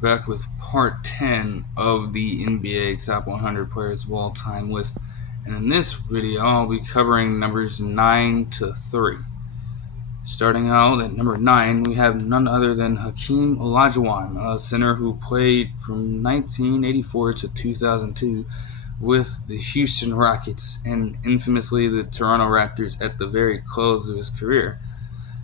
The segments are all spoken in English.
back with part 10 of the NBA Top 100 Players of All Time list. And in this video, I'll be covering numbers 9 to 3. Starting out at number 9, we have none other than Hakeem Olajuwon, a center who played from 1984 to 2002 with the Houston Rockets and infamously the Toronto Raptors at the very close of his career.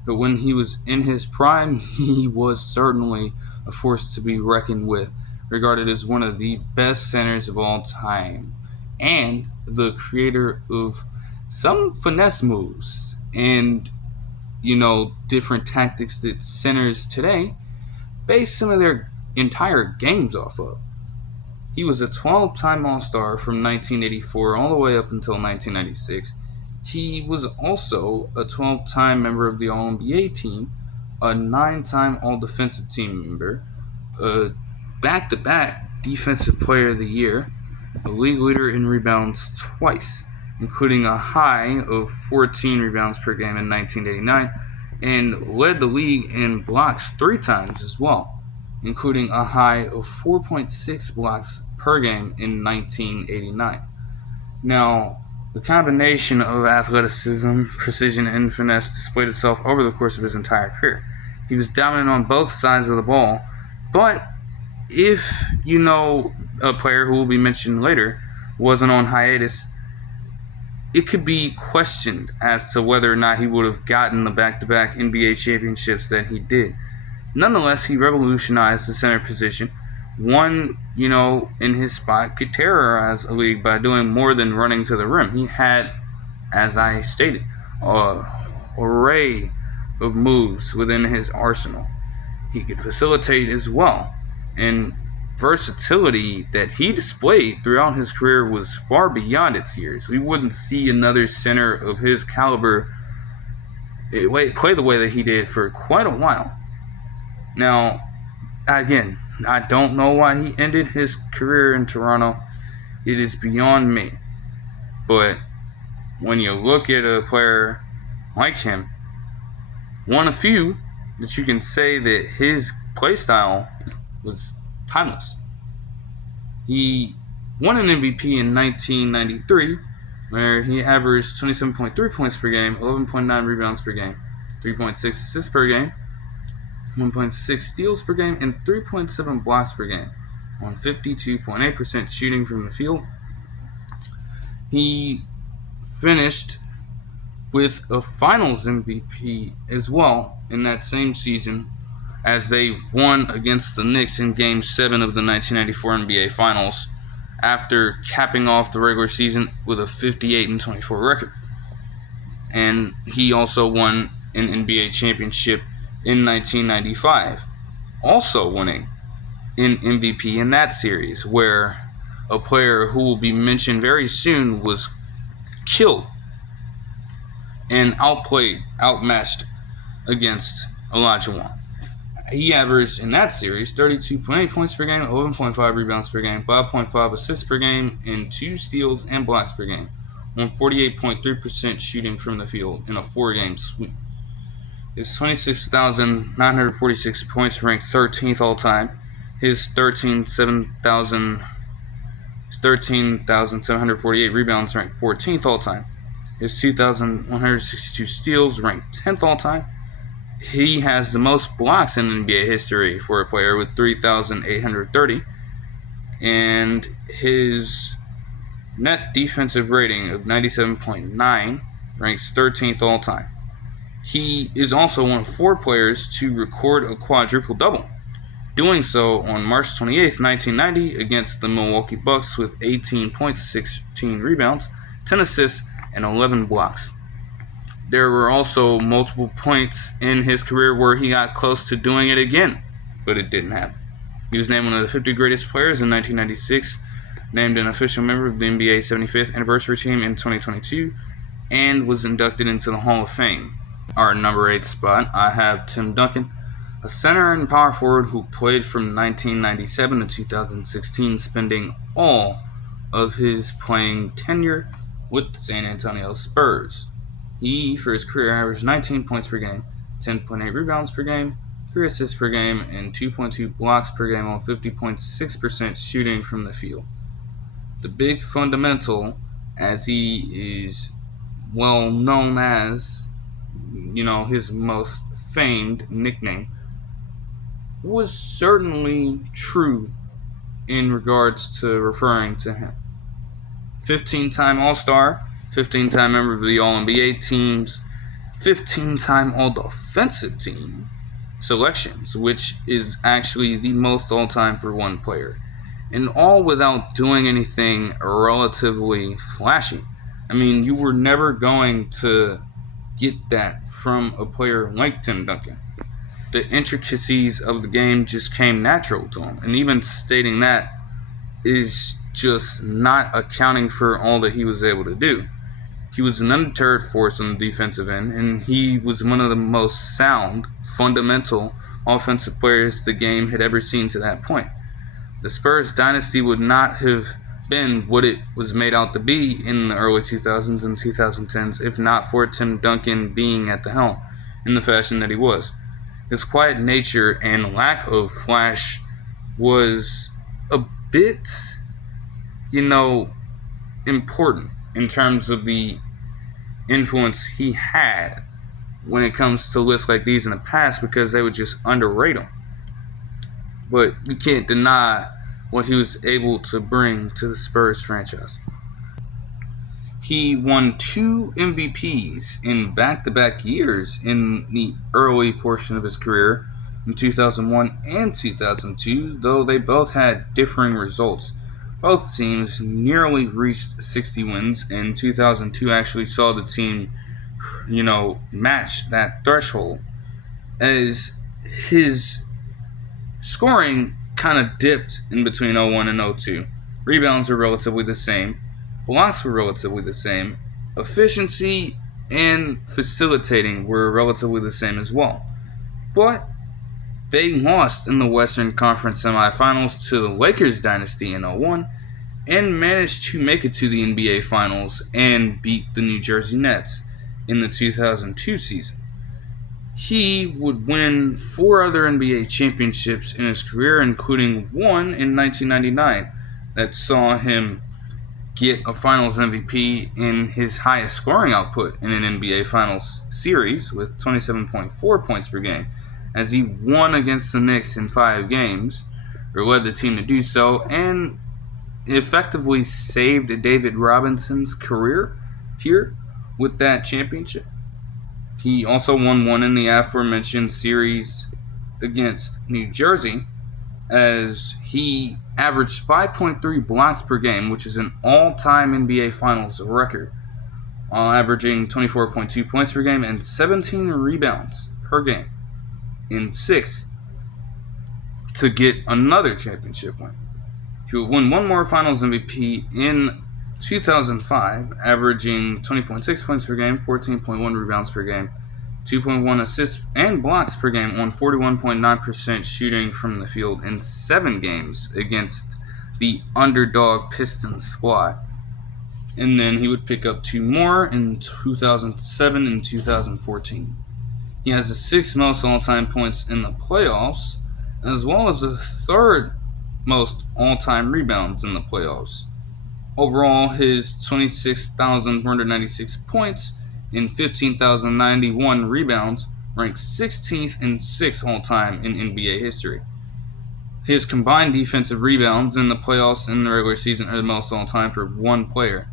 But when he was in his prime, he was certainly a force to be reckoned with, regarded as one of the best centers of all time, and the creator of some finesse moves and, different tactics that centers today base some of their entire games off of. He was a 12-time All-Star from 1984 all the way up until 1996. He was also a 12-time member of the All-NBA team, a 9-time All-Defensive Team member, a back-to-back Defensive Player of the Year, a league leader in rebounds twice, including a high of 14 rebounds per game in 1989, and led the league in blocks 3 times as well, including a high of 4.6 blocks per game in 1989. Now, the combination of athleticism, precision, and finesse displayed itself over the course of his entire career. He was dominant on both sides of the ball, but if a player who will be mentioned later wasn't on hiatus, it could be questioned as to whether or not he would have gotten the back-to-back NBA championships that he did. Nonetheless, he revolutionized the center position. One, in his spot, could terrorize a league by doing more than running to the rim. He had, as I stated, an array of moves within his arsenal. He could facilitate as well, and versatility that he displayed throughout his career was far beyond its years. We wouldn't see another center of his caliber play the way that he did for quite a while. Now, again, I don't know why he ended his career in Toronto. It is beyond me. But when you look at a player like him, one of few that you can say that his play style was timeless. He won an MVP in 1993, where he averaged 27.3 points per game, 11.9 rebounds per game, 3.6 assists per game, 1.6 steals per game, and 3.7 blocks per game on 52.8% shooting from the field. He finished with a finals MVP as well in that same season as they won against the Knicks in Game 7 of the 1994 NBA Finals after capping off the regular season with a 58-24 record. And he also won an NBA championship in 1995, also winning an MVP in that series, where a player who will be mentioned very soon was killed and outmatched against Olajuwon. He averaged in that series 32.8 points per game, 11.5 rebounds per game, 5.5 assists per game, and 2 steals and blocks per game, on 48.3% shooting from the field in a 4-game sweep. His 26,946 points ranked 13th all-time. His 13,748 rebounds ranked 14th all-time. His 2,162 steals ranked 10th all-time. He has the most blocks in NBA history for a player with 3,830. And his net defensive rating of 97.9 ranks 13th all-time. He is also one of 4 players to record a quadruple-double, doing so on March 28, 1990 against the Milwaukee Bucks with 18 points, 16 rebounds, 10 assists, and 11 blocks. There were also multiple points in his career where he got close to doing it again, but it didn't happen. He was named one of the 50 greatest players in 1996, named an official member of the NBA 75th anniversary team in 2022, and was inducted into the Hall of Fame. Our number 8 spot, I have Tim Duncan, a center and power forward who played from 1997 to 2016, spending all of his playing tenure with the San Antonio Spurs. He, for his career, averaged 19 points per game, 10.8 rebounds per game, 3 assists per game, and 2.2 blocks per game on 50.6% shooting from the field. The big fundamental, as he is well known as, his most famed nickname, was certainly true in regards to referring to him. 15-time All-Star, 15-time member of the All-NBA teams, 15-time All-Defensive Team selections, which is actually the most all-time for one player. And all without doing anything relatively flashy. I mean, you were never going to get that from a player like Tim Duncan. The intricacies of the game just came natural to him. And even stating that is just not accounting for all that he was able to do. He was an undeterred force on the defensive end, and he was one of the most sound, fundamental offensive players the game had ever seen to that point. The Spurs dynasty would not have been what it was made out to be in the early 2000s and 2010s if not for Tim Duncan being at the helm in the fashion that he was. His quiet nature and lack of flash was a bit, important in terms of the influence he had when it comes to lists like these in the past, because they would just underrate him. But you can't deny what he was able to bring to the Spurs franchise. He won 2 MVPs in back-to-back years in the early portion of his career in 2001 and 2002, though they both had differing results. Both teams nearly reached 60 wins, and 2002 actually saw the team, match that threshold, as his scoring kind of dipped in between 01 and 02. Rebounds were relatively the same. Blocks were relatively the same. Efficiency and facilitating were relatively the same as well. But they lost in the Western Conference semifinals to the Lakers dynasty in 01 and managed to make it to the NBA Finals and beat the New Jersey Nets in the 2002 season. He would win 4 other NBA championships in his career, including one in 1999 that saw him get a Finals MVP in his highest scoring output in an NBA Finals series with 27.4 points per game, as he won against the Knicks in 5 games, or led the team to do so, and effectively saved David Robinson's career here with that championship. He also won one in the aforementioned series against New Jersey, as he averaged 5.3 blocks per game, which is an all-time NBA Finals record, averaging 24.2 points per game and 17 rebounds per game in 6 to get another championship win. He would win one more Finals MVP in 2005, averaging 20.6 points per game, 14.1 rebounds per game, 2.1 assists and blocks per game on 41.9% shooting from the field in 7 games against the underdog Pistons squad. And then he would pick up 2 more in 2007 and 2014. He has the 6th most all-time points in the playoffs, as well as the 3rd most all-time rebounds in the playoffs. Overall, his 26,496 points and 15,091 rebounds ranks 16th and 6th all-time in NBA history. His combined defensive rebounds in the playoffs and the regular season are the most all-time for one player.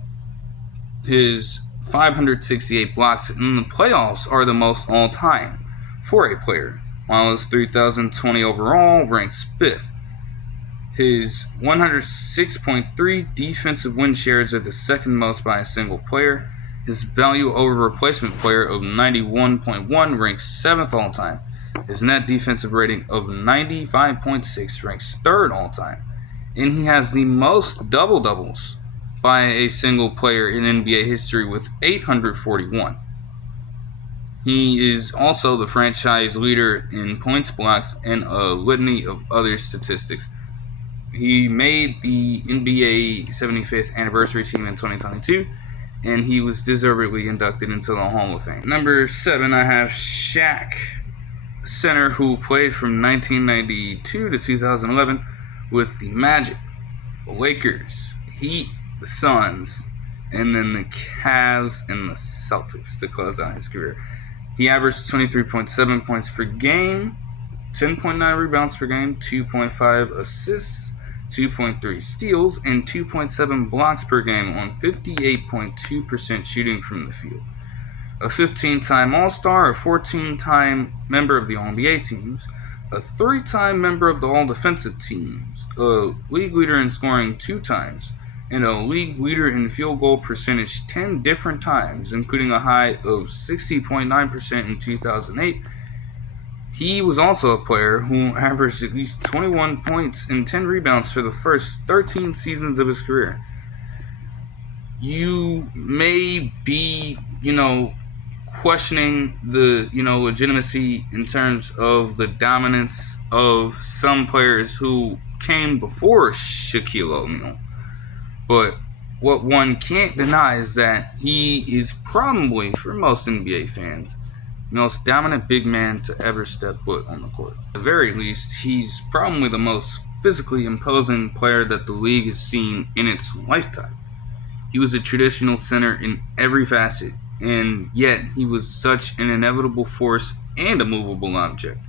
His 568 blocks in the playoffs are the most all-time for a player, while his 3,020 overall ranks 5th. His 106.3 defensive win shares are the 2nd most by a single player. His value over replacement player of 91.1 ranks 7th all-time. His net defensive rating of 95.6 ranks 3rd all-time. And he has the most double-doubles by a single player in NBA history with 841. He is also the franchise leader in points, blocks, and a litany of other statistics. He made the NBA 75th anniversary team in 2022, and he was deservedly inducted into the Hall of Fame. Number 7, I have Shaq. center who played from 1992 to 2011 with the Magic, the Lakers, the Heat, the Suns, and then the Cavs and the Celtics to close out his career. He averaged 23.7 points per game, 10.9 rebounds per game, 2.5 assists, 2.3 steals, and 2.7 blocks per game on 58.2% shooting from the field. A 15-time All-Star, a 14-time member of the All-NBA teams, a 3-time member of the All-Defensive teams, a league leader in scoring 2 times, and a league leader in field goal percentage 10 different times, including a high of 60.9% in 2008. He was also a player who averaged at least 21 points and 10 rebounds for the first 13 seasons of his career. You may be, questioning the, legitimacy in terms of the dominance of some players who came before Shaquille O'Neal. But what one can't deny is that he is probably, for most NBA fans, the most dominant big man to ever step foot on the court. At the very least, he's probably the most physically imposing player that the league has seen in its lifetime. He was a traditional center in every facet, and yet he was such an inevitable force and a movable object.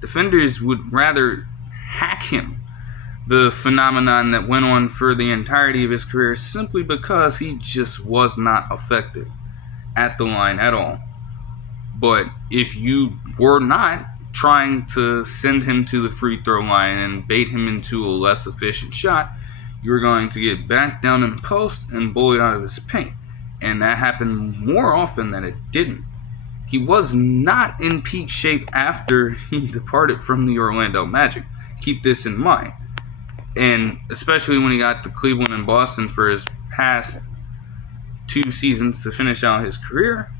Defenders would rather hack him, the phenomenon that went on for the entirety of his career, simply because he just was not effective at the line at all. But if you were not trying to send him to the free throw line and bait him into a less efficient shot, you were going to get back down in the post and bullied out of his paint. And that happened more often than it didn't. He was not in peak shape after he departed from the Orlando Magic. Keep this in mind. And especially when he got to Cleveland and Boston for his past 2 seasons to finish out his career,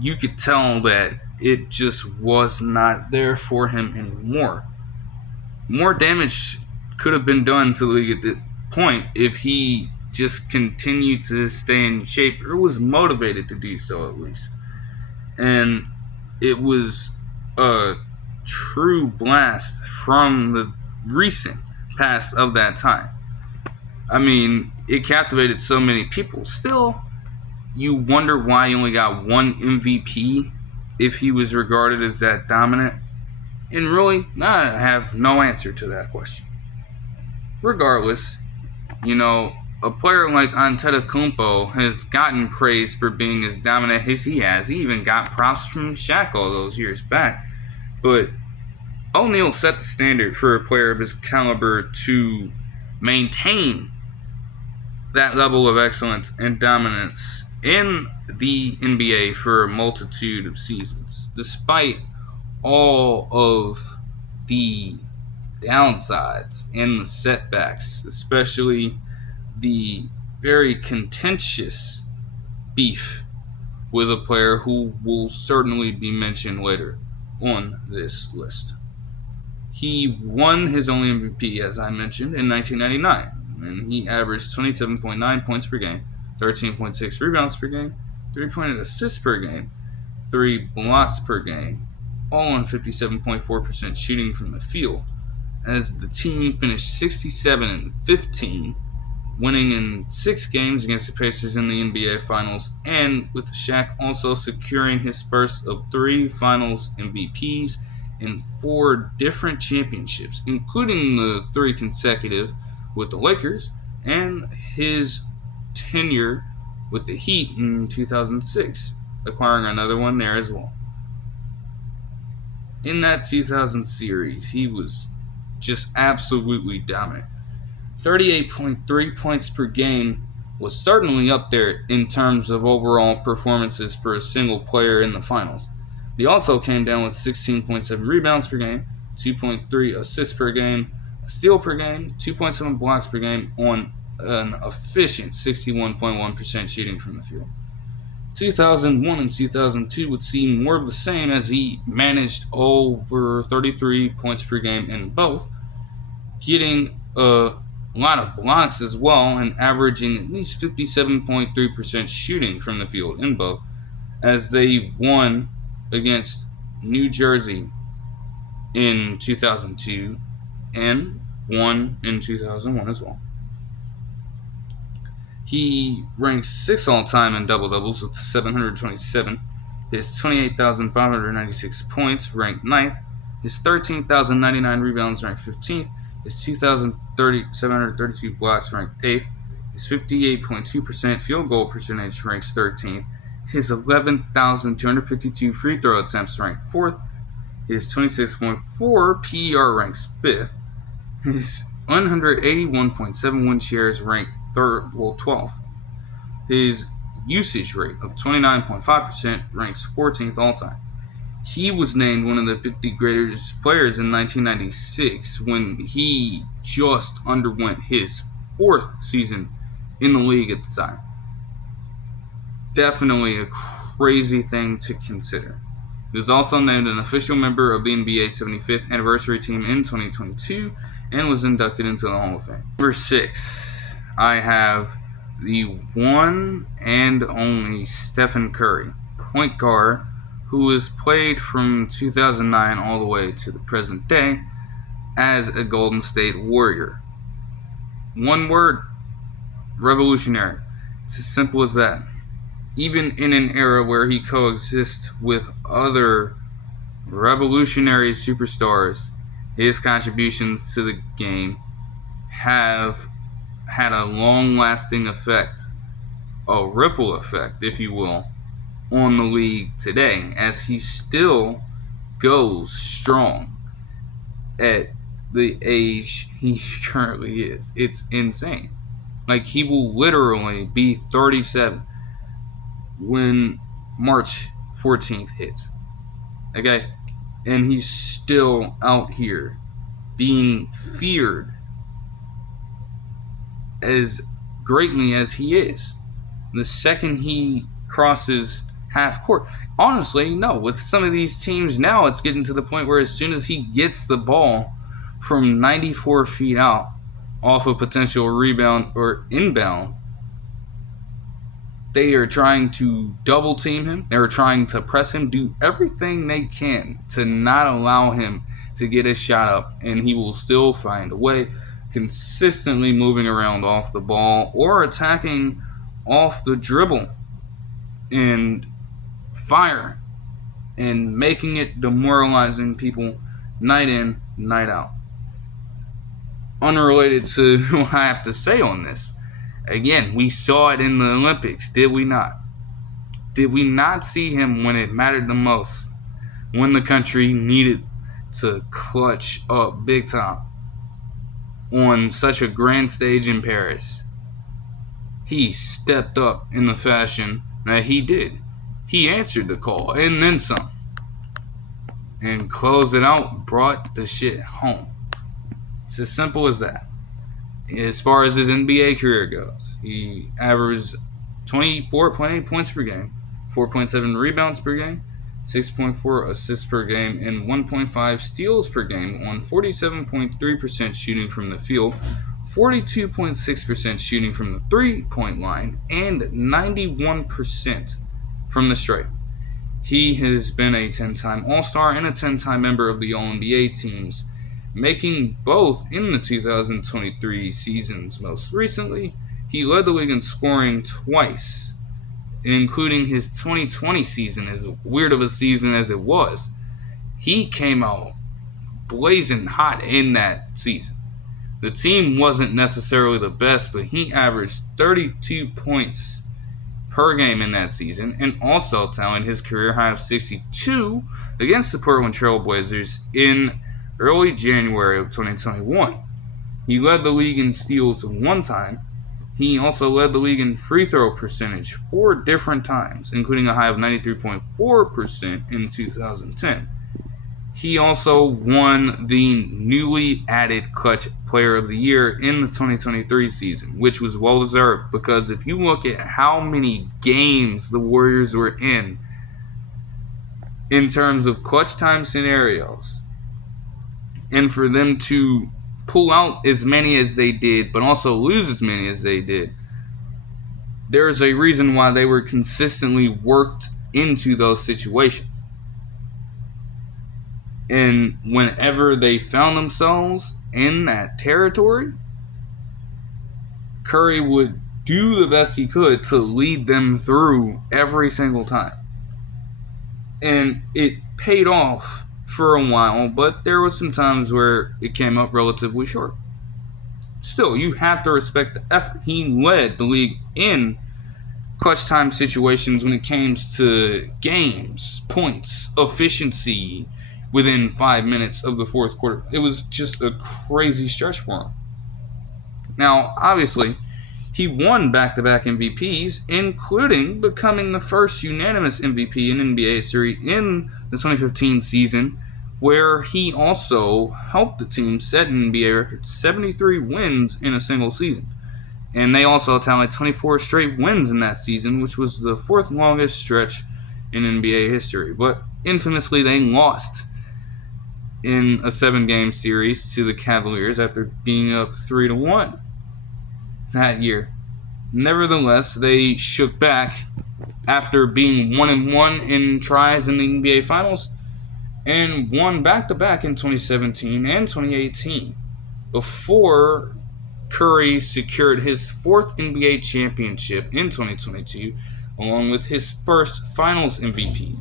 you could tell that it just was not there for him anymore. More damage could have been done to the league at that point if he just continued to stay in shape, or was motivated to do so at least. And it was a true blast from the recent past of that time. I mean, it captivated so many people. Still, you wonder why he only got 1 MVP if he was regarded as that dominant. And really, I have no answer to that question. Regardless, a player like Antetokounmpo has gotten praise for being as dominant as he has. He even got props from Shaq all those years back. But O'Neal set the standard for a player of his caliber to maintain that level of excellence and dominance in the NBA for a multitude of seasons, despite all of the downsides and the setbacks, especially the very contentious beef with a player who will certainly be mentioned later on this list. He won his only MVP, as I mentioned, in 1999, and he averaged 27.9 points per game, 13.6 rebounds per game, 3.8 assists per game, 3 blocks per game, all on 57.4% shooting from the field, as the team finished 67-15, winning in 6 games against the Pacers in the NBA Finals, and with Shaq also securing his first of 3 Finals MVPs in 4 different championships, including the 3 consecutive with the Lakers and his tenure with the Heat in 2006, acquiring another one there as well. In that 2000 series, he was just absolutely dominant. 38.3 points per game was certainly up there in terms of overall performances for a single player in the finals. He also came down with 16.7 rebounds per game, 2.3 assists per game, a steal per game, 2.7 blocks per game on an efficient 61.1% shooting from the field. 2001 and 2002 would see more of the same, as he managed over 33 points per game in both, getting a lot of blocks as well and averaging at least 57.3% shooting from the field in both, as they won against New Jersey in 2002 and one in 2001 as well. He ranks 6th all-time in double-doubles with 727. His 28,596 points ranked 9th. His 13,099 rebounds ranked 15th. His 2,732 blocks ranked 8th. His 58.2% field goal percentage ranks 13th. His 11,252 free throw attempts ranked 4th. His 26.4 PER ranks 5th. His 181.71 shares ranked 12th. His usage rate of 29.5% ranks 14th all time. He was named one of the 50 greatest players in 1996 when he just underwent his 4th season in the league at the time. Definitely a crazy thing to consider. He was also named an official member of the NBA 75th anniversary team in 2022 and was inducted into the Hall of Fame. Number 6, I have the one and only Stephen Curry, point guard, who has played from 2009 all the way to the present day as a Golden State Warrior. One word: revolutionary. It's as simple as that. Even in an era where he coexists with other revolutionary superstars, his contributions to the game have had a long-lasting effect, a ripple effect, if you will, on the league today, as he still goes strong at the age he currently is. It's insane. Like, he will literally be 37 when March 14th hits. Okay? And he's still out here being feared as greatly as he is. The second he crosses half court. Honestly, no. With some of these teams now, it's getting to the point where as soon as he gets the ball from 94 feet out off a potential rebound or inbound, they are trying to double team him. They're trying to press him, do everything they can to not allow him to get his shot up, and he will still find a way, consistently moving around off the ball or attacking off the dribble and fire and making it demoralizing people night in, night out. Unrelated to what I have to say on this, again, we saw it in the Olympics, did we not? Did we not see him when it mattered the most? When the country needed to clutch up big time on such a grand stage in Paris? He stepped up in the fashion that he did. He answered the call and then some. And closed it out, brought the shit home. It's as simple as that. As far as his NBA career goes, he averaged 24.8 points per game, 4.7 rebounds per game, 6.4 assists per game, and 1.5 steals per game on 47.3% shooting from the field, 42.6% shooting from the three-point line, and 91% from the stripe. He has been a 10-time All-Star and a 10-time member of the All-NBA teams, making both in the 2023 seasons. Most recently, he led the league in scoring twice, including his 2020 season. As weird of a season as it was, he came out blazing hot in that season. The team wasn't necessarily the best, but he averaged 32 points per game in that season, and also tallied his career high of 62 against the Portland Trail Blazers in early January of 2021. He led the league in steals one time. He also led the league in free throw percentage 4 different times, including a high of 93.4% in 2010. He also won the newly added Clutch Player of the Year in the 2023 season, which was well-deserved, because if you look at how many games the Warriors were in terms of clutch time scenarios, and for them to pull out as many as they did, but also lose as many as they did, there's a reason why they were consistently worked into those situations. And whenever they found themselves in that territory, Curry would do the best he could to lead them through every single time. And it paid off for a while, but there was some times where it came up relatively short. Still, you have to respect the effort. He led the league in clutch time situations when it came to games, points, efficiency within 5 minutes of the fourth quarter. It was just a crazy stretch for him. Now, obviously, he won back-to-back MVPs, including becoming the first unanimous MVP in NBA history in the 2015 season, where he also helped the team set an NBA record, 73 wins in a single season. And they also tallied 24 straight wins in that season, which was the fourth longest stretch in NBA history. But infamously, they lost in a 7-game series to the Cavaliers after being up 3-1 that year. Nevertheless, they shook back after being 1-1 in tries in the NBA Finals and won back-to-back in 2017 and 2018 before Curry secured his fourth NBA championship in 2022, along with his first Finals MVP,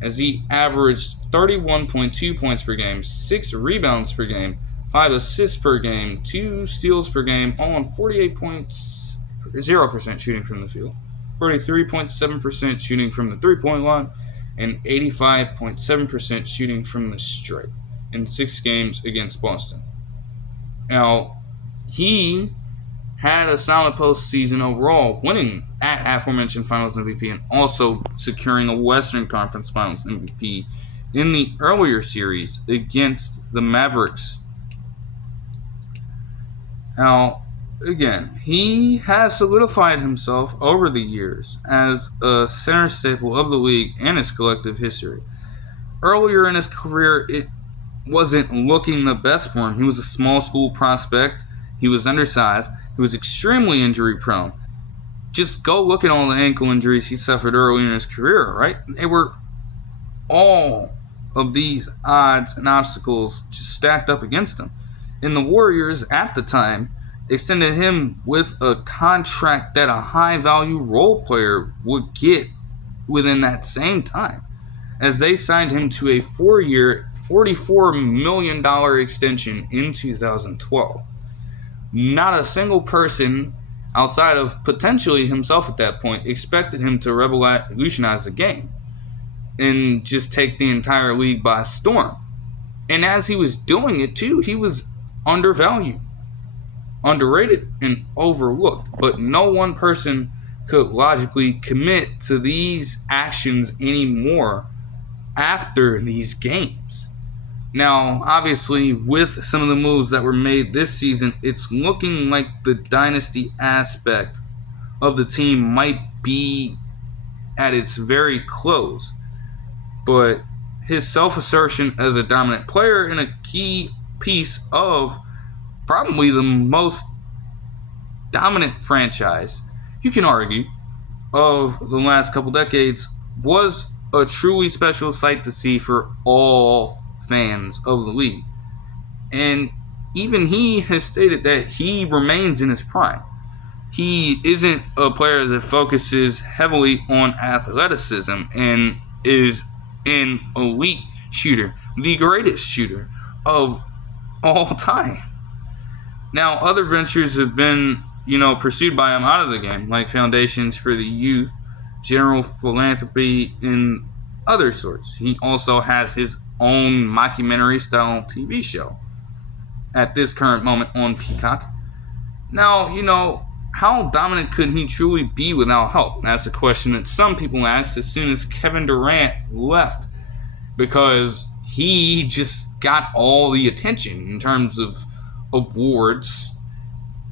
as he averaged 31.2 points per game, 6 rebounds per game, 5 assists per game, 2 steals per game, all on 48.0% shooting from the field, 43.7% shooting from the three-point line, and 85.7% shooting from the stripe in 6 games against Boston. Now, he had a solid postseason overall, winning that aforementioned Finals MVP and also securing a Western Conference Finals MVP in the earlier series against the Mavericks. Now, again, he has solidified himself over the years as a center staple of the league and its collective history. Earlier in his career, it wasn't looking the best for him. He was a small school prospect. He was undersized. He was extremely injury prone. Just go look at all the ankle injuries he suffered early in his career, right? They were all of these odds and obstacles just stacked up against him. And the Warriors at the time extended him with a contract that a high-value role player would get within that same time, as they signed him to a 4-year, $44 million extension in 2012. Not a single person outside of potentially himself at that point expected him to revolutionize the game and just take the entire league by storm. And as he was doing it too, he was undervalued, underrated, and overlooked. But no one person could logically commit to these actions anymore after these games. Now, obviously, with some of the moves that were made this season, it's looking like the dynasty aspect of the team might be at its very close. But his self-assertion as a dominant player and a key piece of probably the most dominant franchise, you can argue, of the last couple decades was a truly special sight to see for all fans of the league. And even he has stated that he remains in his prime. He isn't a player that focuses heavily on athleticism and is an elite shooter, the greatest shooter of all time. Now, other ventures have been, pursued by him out of the game, like foundations for the youth, general philanthropy, and other sorts. He also has his own mockumentary-style TV show at this current moment on Peacock. Now, how dominant could he truly be without help? That's a question that some people asked as soon as Kevin Durant left, because he just got all the attention in terms of awards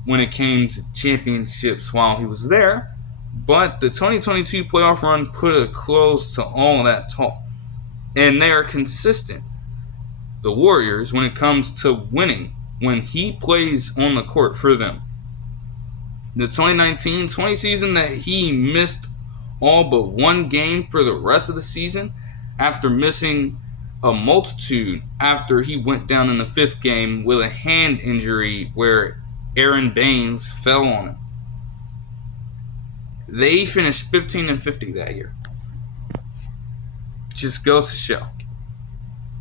when it came to championships while he was there. But the 2022 playoff run put a close to all that talk. And they are consistent, the Warriors, when it comes to winning, when he plays on the court for them. The 2019-20 season that he missed all but one game for the rest of the season after missing a multitude after he went down in the fifth game with a hand injury where Aaron Baines fell on him. They finished 15-50 that year. Just goes to show.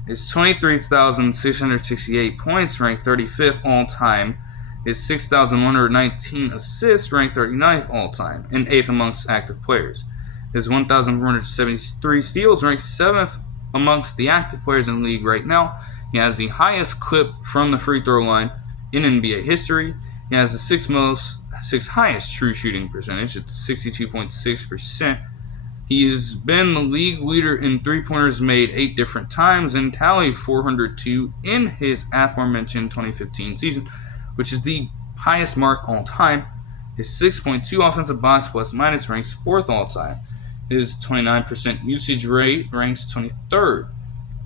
His 23,668 points, ranked 35th all time. His 6,119 assists, ranked 39th all time, and 8th amongst active players. His 1,473 steals, ranked 7th amongst the active players in the league right now. He has the highest clip from the free throw line in NBA history. He has the sixth highest true shooting percentage at 62.6%. He has been the league leader in three-pointers made 8 different times and tallied 402 in his aforementioned 2015 season, which is the highest mark all time. His 6.2 offensive box plus minus ranks 4th all time. His 29% usage rate ranks 23rd,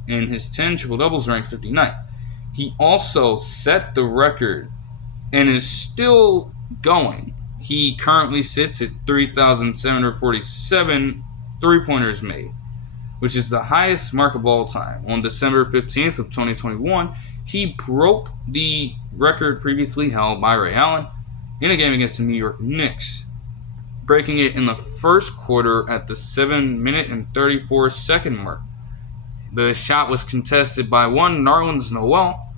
and his 10 triple-doubles rank 59th. He also set the record and is still going. He currently sits at 3,747 three-pointers made, which is the highest mark of all time. On December 15th of 2021, he broke the record previously held by Ray Allen in a game against the New York Knicks, breaking it in the first quarter at the 7-minute and 34-second mark. The shot was contested by one Nerlens Noel,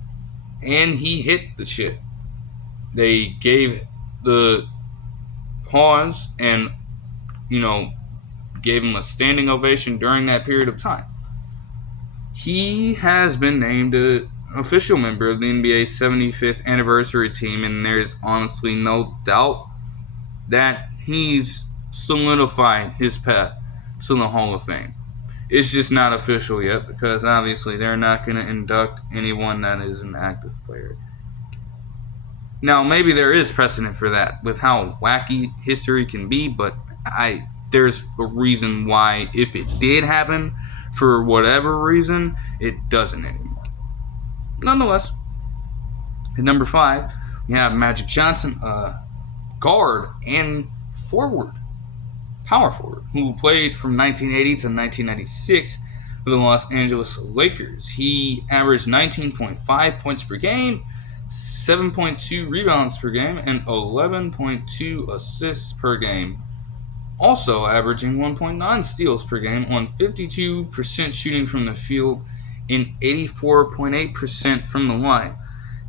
and he hit the shit. They gave the pause and, gave him a standing ovation during that period of time. He has been named an official member of the NBA's 75th anniversary team, and there's honestly no doubt that he's solidified his path to the Hall of Fame. It's just not official yet because obviously they're not going to induct anyone that is an active player. Now, maybe there is precedent for that with how wacky history can be, but there's a reason why, if it did happen, for whatever reason, it doesn't anymore. Nonetheless, at number 5, we have Magic Johnson, guard and power forward, who played from 1980 to 1996 for the Los Angeles Lakers. He averaged 19.5 points per game, 7.2 rebounds per game, and 11.2 assists per game. Also averaging 1.9 steals per game on 52% shooting from the field and 84.8% from the line.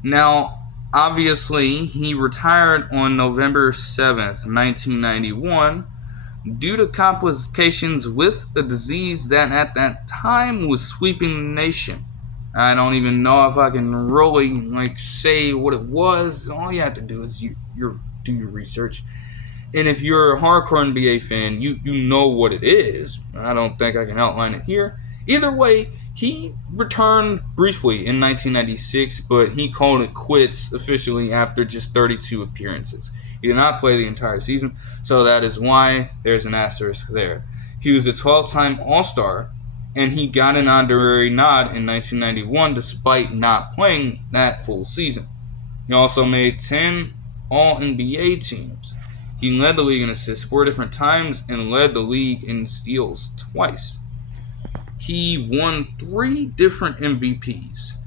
Now, obviously, he retired on November 7th, 1991, due to complications with a disease that at that time was sweeping the nation. I don't even know if I can really say what it was. All you have to do is do your research. And if you're a hardcore NBA fan, you know what it is. I don't think I can outline it here. Either way, he returned briefly in 1996, but he called it quits officially after just 32 appearances. He did not play the entire season, so that is why there's an asterisk there. He was a 12-time All-Star, and he got an honorary nod in 1991 despite not playing that full season. He also made 10 All-NBA teams. He led the league in assists 4 different times and led the league in steals twice. He won 3 different MVPs.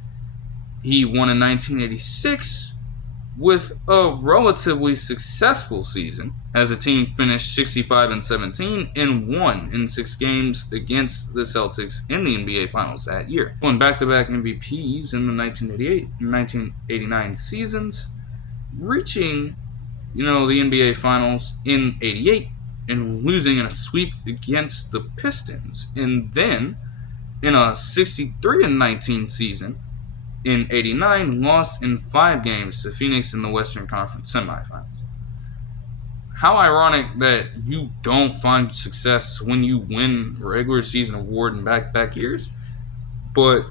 He won in 1986 with a relatively successful season, as the team finished 65-17 and won in 6 games against the Celtics in the NBA Finals that year. Won back-to-back MVPs in the 1988 and 1989 seasons, reaching the NBA Finals in 88 and losing in a sweep against the Pistons, and then in a 63-19 season in 89 lost in 5 games to Phoenix in the Western Conference semifinals. How ironic that you don't find success when you win a regular season award in back-to-back years, but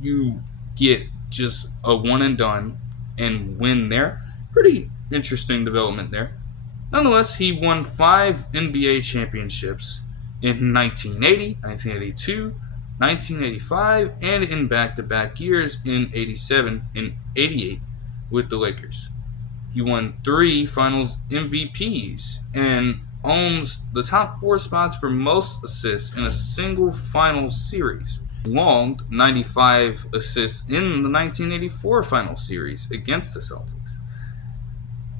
you get just a one and done and win there. Pretty interesting development there. Nonetheless, he won 5 NBA championships in 1980, 1982, 1985, and in back-to-back years in 87 and 88 with the Lakers. He won 3 Finals MVPs and owns the top 4 spots for most assists in a single Finals series. logged 95 assists in the 1984 final series against the Celtics.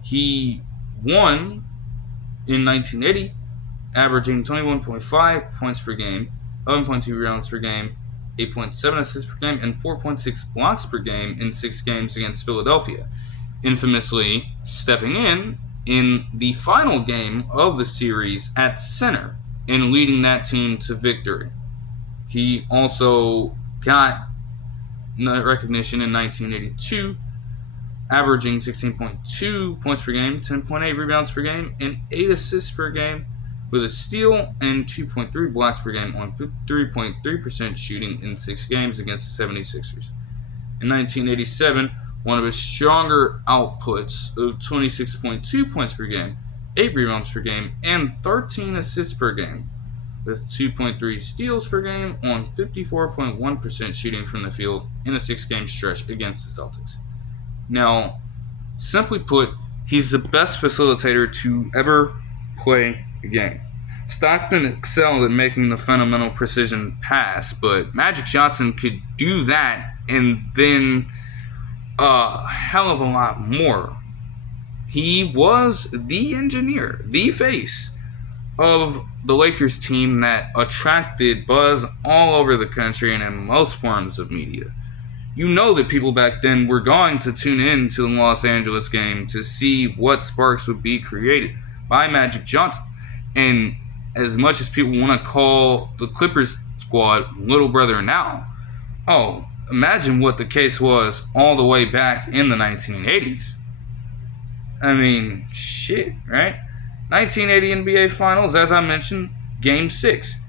He won in 1980, averaging 21.5 points per game, 11.2 rebounds per game, 8.7 assists per game, and 4.6 blocks per game in 6 games against Philadelphia, infamously stepping in the final game of the series at center and leading that team to victory. He also got recognition in 1982, averaging 16.2 points per game, 10.8 rebounds per game, and 8 assists per game, with a steal and 2.3 blocks per game on 3.3% shooting in 6 games against the 76ers. In 1987, one of his stronger outputs of 26.2 points per game, 8 rebounds per game, and 13 assists per game, with 2.3 steals per game on 54.1% shooting from the field in a 6-game stretch against the Celtics. Now, simply put, he's the best facilitator to ever play the game. Stockton excelled at making the fundamental precision pass, but Magic Johnson could do that and then a hell of a lot more. He was the engineer, the face of the Lakers team that attracted buzz all over the country and in most forms of media. You know that people back then were going to tune in to the Los Angeles game to see what sparks would be created by Magic Johnson. And as much as people want to call the Clippers squad little brother now, imagine what the case was all the way back in the 1980s. I mean, shit, right? 1980 NBA Finals, as I mentioned, Game 6.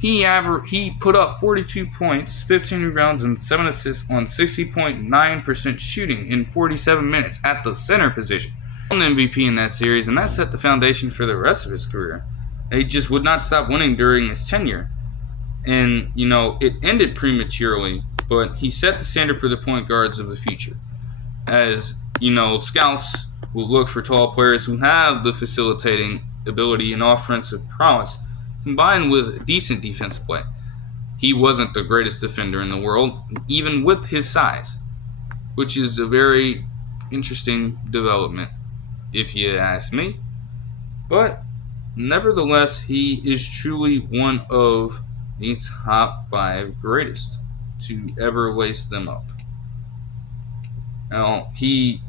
He put up 42 points, 15 rebounds, and 7 assists on 60.9% shooting in 47 minutes at the center position. He won the MVP in that series, and that set the foundation for the rest of his career. He just would not stop winning during his tenure. And, it ended prematurely, but he set the standard for the point guards of the future. As, scouts will look for tall players who have the facilitating ability and offensive prowess combined with decent defensive play. He wasn't the greatest defender in the world, even with his size, which is a very interesting development, if you ask me. But nevertheless, he is truly one of the top 5 greatest to ever lace them up. Now, he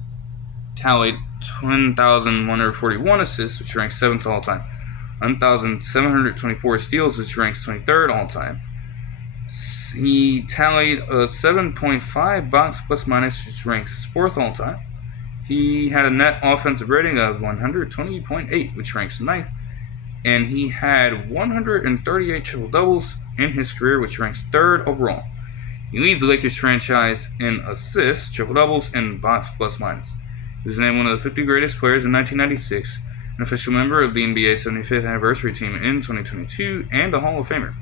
tallied 10,141 assists, which ranks 7th all time. 1,724 steals, which ranks 23rd all time. He tallied a 7.5 box plus minus, which ranks 4th all time. He had a net offensive rating of 120.8, which ranks 9th. And he had 138 triple-doubles in his career, which ranks 3rd overall. He leads the Lakers franchise in assists, triple-doubles, and box plus minus. He was named one of the 50 greatest players in 1996, an official member of the NBA 75th anniversary team in 2022, and a Hall of Famer.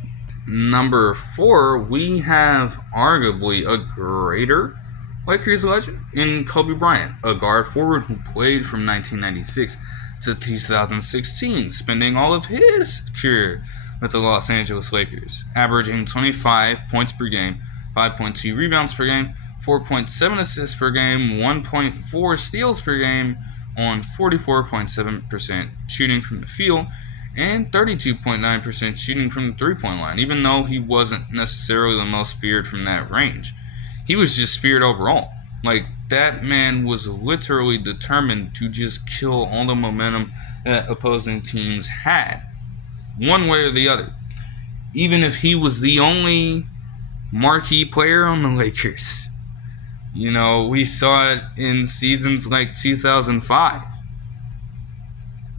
Number 4, we have arguably a greater Lakers legend in Kobe Bryant, a guard forward who played from 1996 to 2016, spending all of his career with the Los Angeles Lakers, averaging 25 points per game, 5.2 rebounds per game, 4.7 assists per game, 1.4 steals per game on 44.7% shooting from the field, and 32.9% shooting from the three-point line, even though he wasn't necessarily the most speared from that range. He was just speared overall. That man was literally determined to just kill all the momentum that opposing teams had, one way or the other. Even if he was the only marquee player on the Lakers. We saw it in seasons like 2005.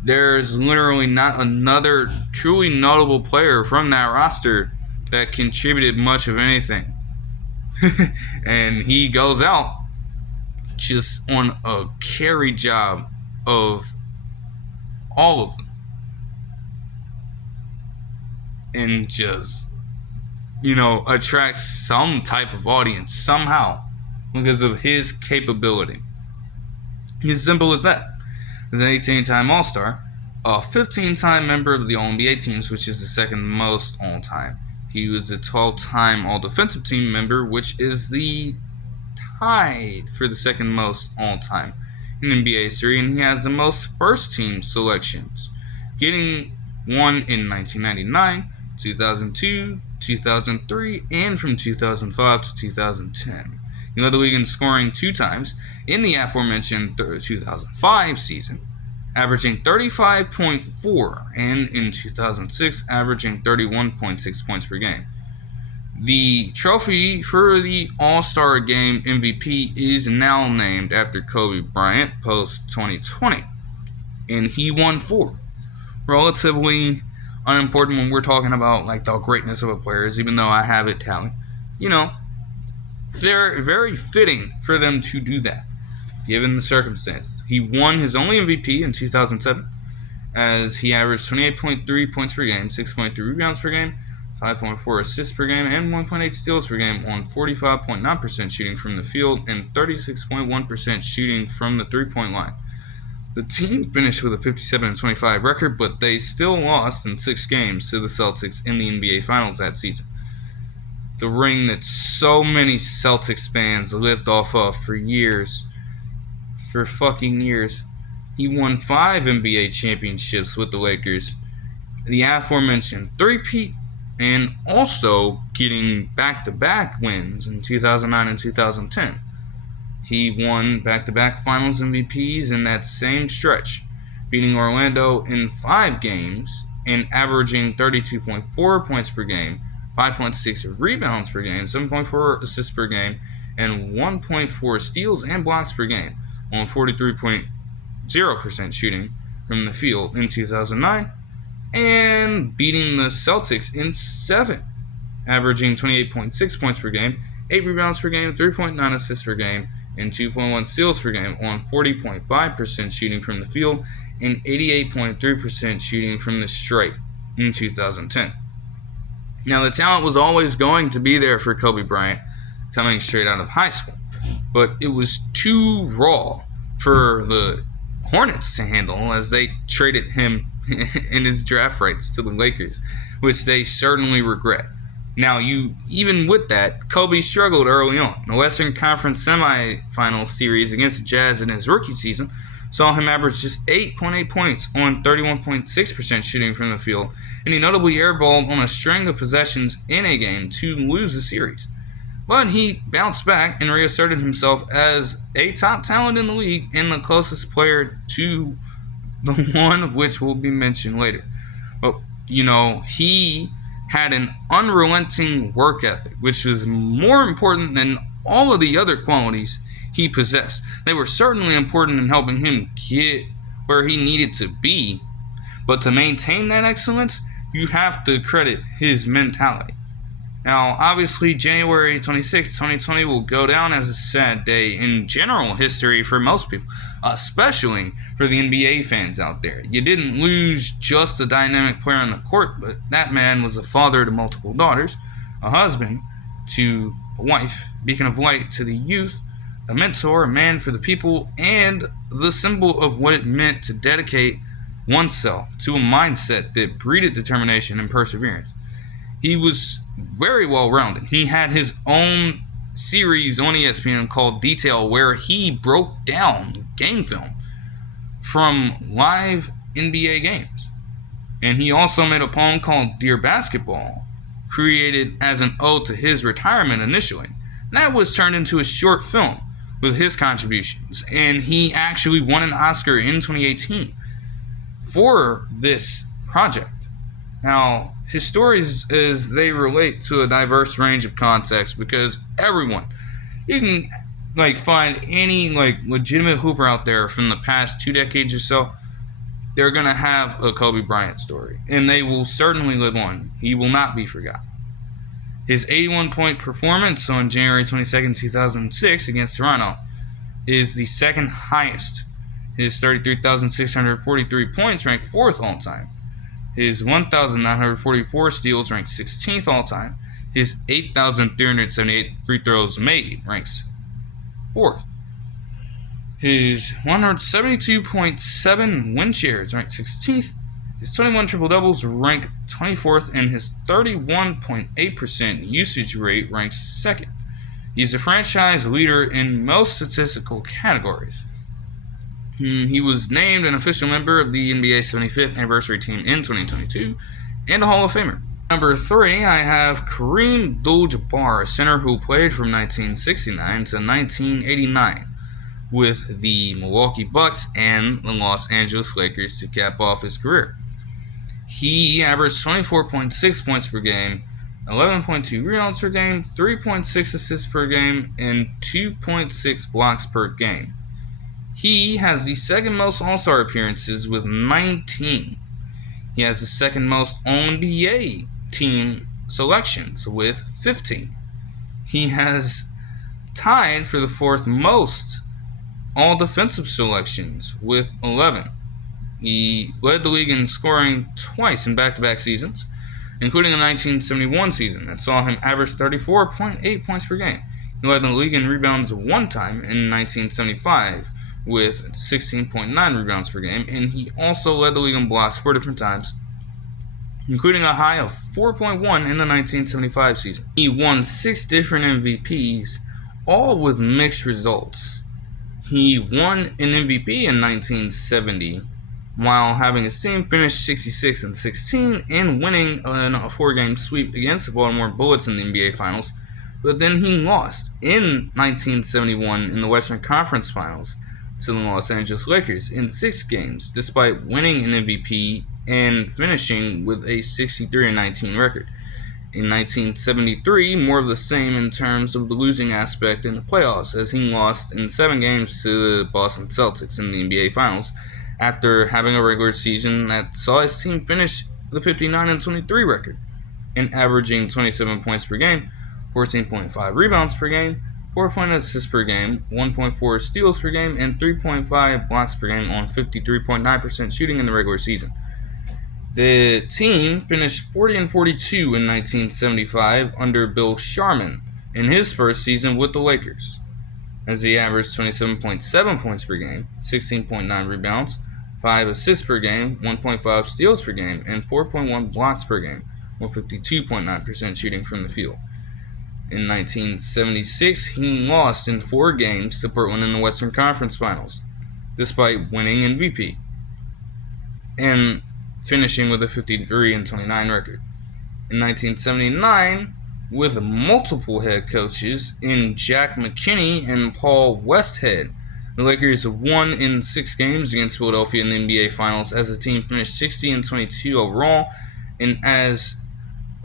There's literally not another truly notable player from that roster that contributed much of anything. And he goes out just on a carry job of all of them. And just, attracts some type of audience somehow because of his capability. As simple as that. As an 18-time All-Star, a 15-time member of the All-NBA teams, which is the second most all-time, He was a 12-time All-Defensive Team member, which is the tied for the second most all-time in NBA history, and he has the most first-team selections, getting one in 1999, 2002, 2003, and from 2005 to 2010. He led the league in scoring 2 times in the aforementioned 2005 season, averaging 35.4, and in 2006, averaging 31.6 points per game. The trophy for the All-Star Game MVP is now named after Kobe Bryant post-2020, and he won 4. Relatively unimportant when we're talking about like the greatness of a player, even though I have it tallied. They're very fitting for them to do that, given the circumstances. He won his only MVP in 2007, as he averaged 28.3 points per game, 6.3 rebounds per game, 5.4 assists per game, and 1.8 steals per game on 45.9% shooting from the field and 36.1% shooting from the three-point line. The team finished with a 57-25 record, but they still lost in 6 games to the Celtics in the NBA Finals that season. The ring that so many Celtics fans lived off of for fucking years. He won 5 NBA championships with the Lakers, the aforementioned three-peat, and also getting back-to-back wins in 2009 and 2010. He won back-to-back Finals MVPs in that same stretch, beating Orlando in 5 games and averaging 32.4 points per game, 5.6 rebounds per game, 7.4 assists per game, and 1.4 steals and blocks per game on 43.0% shooting from the field in 2009, and beating the Celtics in 7, averaging 28.6 points per game, 8 rebounds per game, 3.9 assists per game, and 2.1 steals per game on 40.5% shooting from the field and 88.3% shooting from the stripe in 2010. Now, the talent was always going to be there for Kobe Bryant coming straight out of high school, but it was too raw for the Hornets to handle, as they traded him and his draft rights to the Lakers, which they certainly regret. Now, even with that, Kobe struggled early on. The Western Conference semifinal series against the Jazz in his rookie season saw him average just 8.8 points on 31.6% shooting from the field, and he notably airballed on a string of possessions in a game to lose the series. But he bounced back and reasserted himself as a top talent in the league and the closest player to the one of which will be mentioned later. But, he had an unrelenting work ethic, which was more important than all of the other qualities he possessed. They were certainly important in helping him get where he needed to be, but to maintain that excellence, you have to credit his mentality. Now, obviously, January 26, 2020 will go down as a sad day in general history for most people, especially for the NBA fans out there. You didn't lose just a dynamic player on the court, but that man was a father to multiple daughters, a husband to a wife, beacon of light to the youth, a mentor, a man for the people, and the symbol of what it meant to dedicate oneself to a mindset that breeded determination and perseverance. He was very well-rounded. He had his own series on ESPN called Detail, where he broke down game film from live NBA games. And he also made a poem called Dear Basketball, created as an ode to his retirement initially. That was turned into a short film with his contributions, and he actually won an Oscar in 2018 for this project. Now, his stories, as they relate to a diverse range of contexts, because everyone, you can find any legitimate hooper out there from the past 2 decades or so, they're gonna have a Kobe Bryant story, and they will certainly live on. He will not be forgotten. His 81-point performance on January 22nd, 2006 against Toronto is the second highest. His 33,643 points ranked 4th all time. His 1,944 steals ranked 16th all time. His 8,378 free throws made ranks 4th. His 172.7 win shares ranked 16th. His 21 triple-doubles rank 24th, and his 31.8% usage rate ranks 2nd. He's a franchise leader in most statistical categories. He was named an official member of the NBA 75th anniversary team in 2022 and a Hall of Famer. Number 3, I have Kareem Abdul-Jabbar, a center who played from 1969 to 1989 with the Milwaukee Bucks and the Los Angeles Lakers to cap off his career. He averaged 24.6 points per game, 11.2 rebounds per game, 3.6 assists per game, and 2.6 blocks per game. He has the second most All-Star appearances with 19. He has the second most All-NBA team selections with 15. He has tied for the fourth most All-Defensive selections with 11. He led the league in scoring twice in back-to-back seasons, including a 1971 season that saw him average 34.8 points per game. He led the league in rebounds one time in 1975 with 16.9 rebounds per game, and he also led the league in blocks 4 different times, including a high of 4.1 in the 1975 season. He won 6 different MVPs, all with mixed results. He won an MVP in 1970, while having his team finish 66-16 and winning a 4-game sweep against the Baltimore Bullets in the NBA Finals. But then he lost in 1971 in the Western Conference Finals to the Los Angeles Lakers in 6 games, despite winning an MVP and finishing with a 63-19 record. In 1973, more of the same in terms of the losing aspect in the playoffs, as he lost in 7 games to the Boston Celtics in the NBA Finals, after having a regular season that saw his team finish the 59-23 record and averaging 27 points per game, 14.5 rebounds per game, 4.0 assists per game, 1.4 steals per game, and 3.5 blocks per game on 53.9% shooting in the regular season. The team finished 40-42 in 1975 under Bill Sharman in his first season with the Lakers, as he averaged 27.7 points per game, 16.9 rebounds, 5 assists per game, 1.5 steals per game, and 4.1 blocks per game, with 52.9% shooting from the field. In 1976, he lost in 4 games to Portland in the Western Conference Finals, despite winning MVP and finishing with a 53-29 record. In 1979, with multiple head coaches in Jack McKinney and Paul Westhead, the Lakers won in 6 games against Philadelphia in the NBA Finals as the team finished 60-22 overall, and as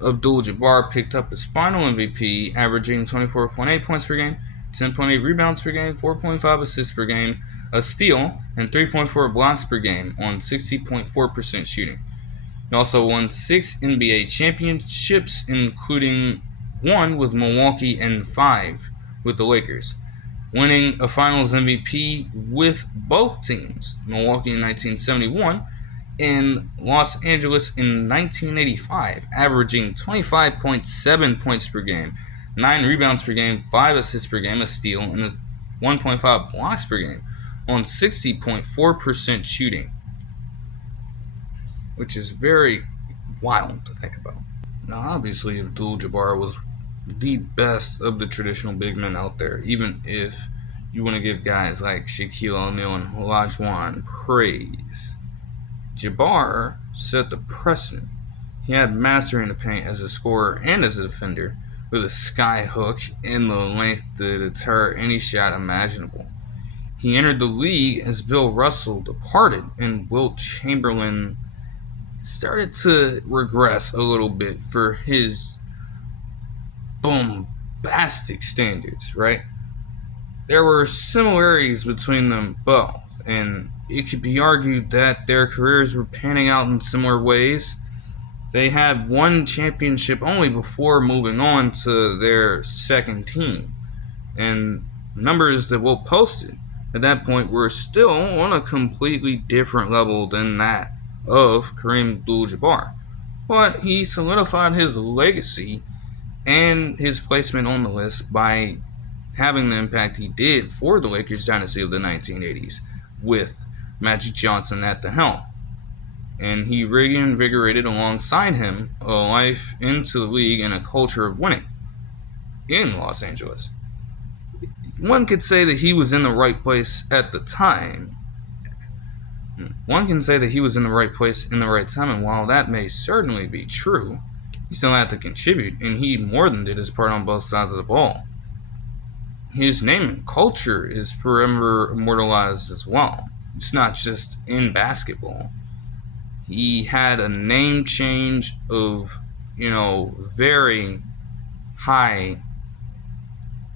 Abdul-Jabbar picked up his final MVP, averaging 24.8 points per game, 10.8 rebounds per game, 4.5 assists per game, a steal, and 3.4 blocks per game on 60.4% shooting. He also won 6 NBA championships, including 1 with Milwaukee and 5 with the Lakers, winning a Finals MVP with both teams, Milwaukee in 1971 and Los Angeles in 1985, averaging 25.7 points per game, 9 rebounds per game, 5 assists per game, a steal, and 1.5 blocks per game on 60.4% shooting, which is very wild to think about. Now, obviously, Abdul-Jabbar was the best of the traditional big men out there, even if you want to give guys like Shaquille O'Neal and Olajuwon praise. Jabbar set the precedent. He had mastery in the paint as a scorer and as a defender, with a sky hook and the length to deter any shot imaginable. He entered the league as Bill Russell departed and Wilt Chamberlain started to regress a little bit for his bombastic standards, right? There were similarities between them both, and it could be argued that their careers were panning out in similar ways. They had 1 championship only before moving on to their second team, and numbers that Wilt posted at that point were still on a completely different level than that of Kareem Abdul-Jabbar. But he solidified his legacy and his placement on the list by having the impact he did for the Lakers dynasty of the 1980s, with Magic Johnson at the helm. and he reinvigorated alongside him a life into the league and a culture of winning in Los Angeles. One could say that he was in the right place at the time. One can say that he was in the right place in the right time, and while that may certainly be true, he still had to contribute, and he more than did his part on both sides of the ball. His name and culture is forever immortalized as well. It's not just in basketball. He had a name change of, very high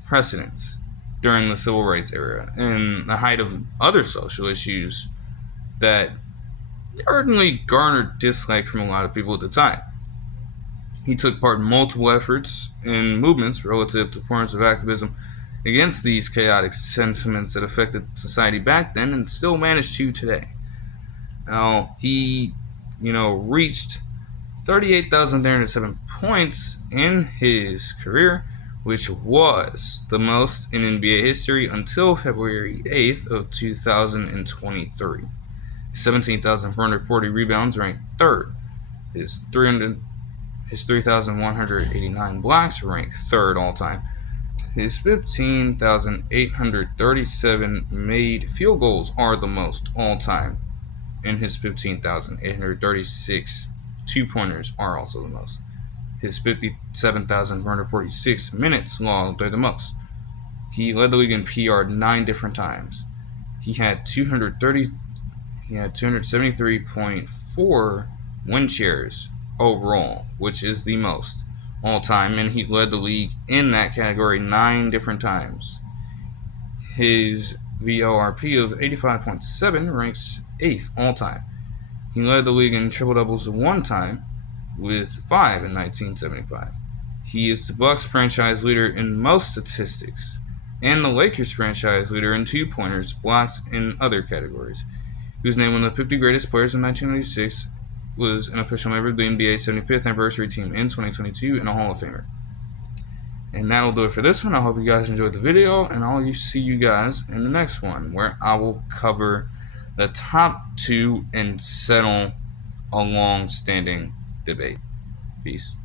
precedence during the civil rights era and the height of other social issues that certainly garnered dislike from a lot of people at the time. He took part in multiple efforts and movements relative to forms of activism against these chaotic sentiments that affected society back then and still managed to today. Now, he, reached 38,307 points in his career, which was the most in NBA history until February 8th of 2023. 17,440 rebounds ranked third. His 3,189 blocks ranked third all time. His 15,837 made field goals are the most all time, and his 15,836 two-pointers are also the most. His 57,446 minutes logged are the most. He led the league in PR 9 different times. He had 273.4 win shares overall, which is the most all time, and he led the league in that category 9 different times. His VORP of 85.7 ranks 8th all time. He led the league in triple doubles 1 time with 5 in 1975. He is the Bucks franchise leader in most statistics and the Lakers franchise leader in two-pointers, blocks, and other categories. He was named one of the 50 greatest players in 1996, was an official member of the NBA 75th anniversary team in 2022, and a Hall of Famer. And that'll do it for this one. I hope you guys enjoyed the video, and I'll see you guys in the next one, where I will cover the top 2 and settle a long-standing debate. Peace.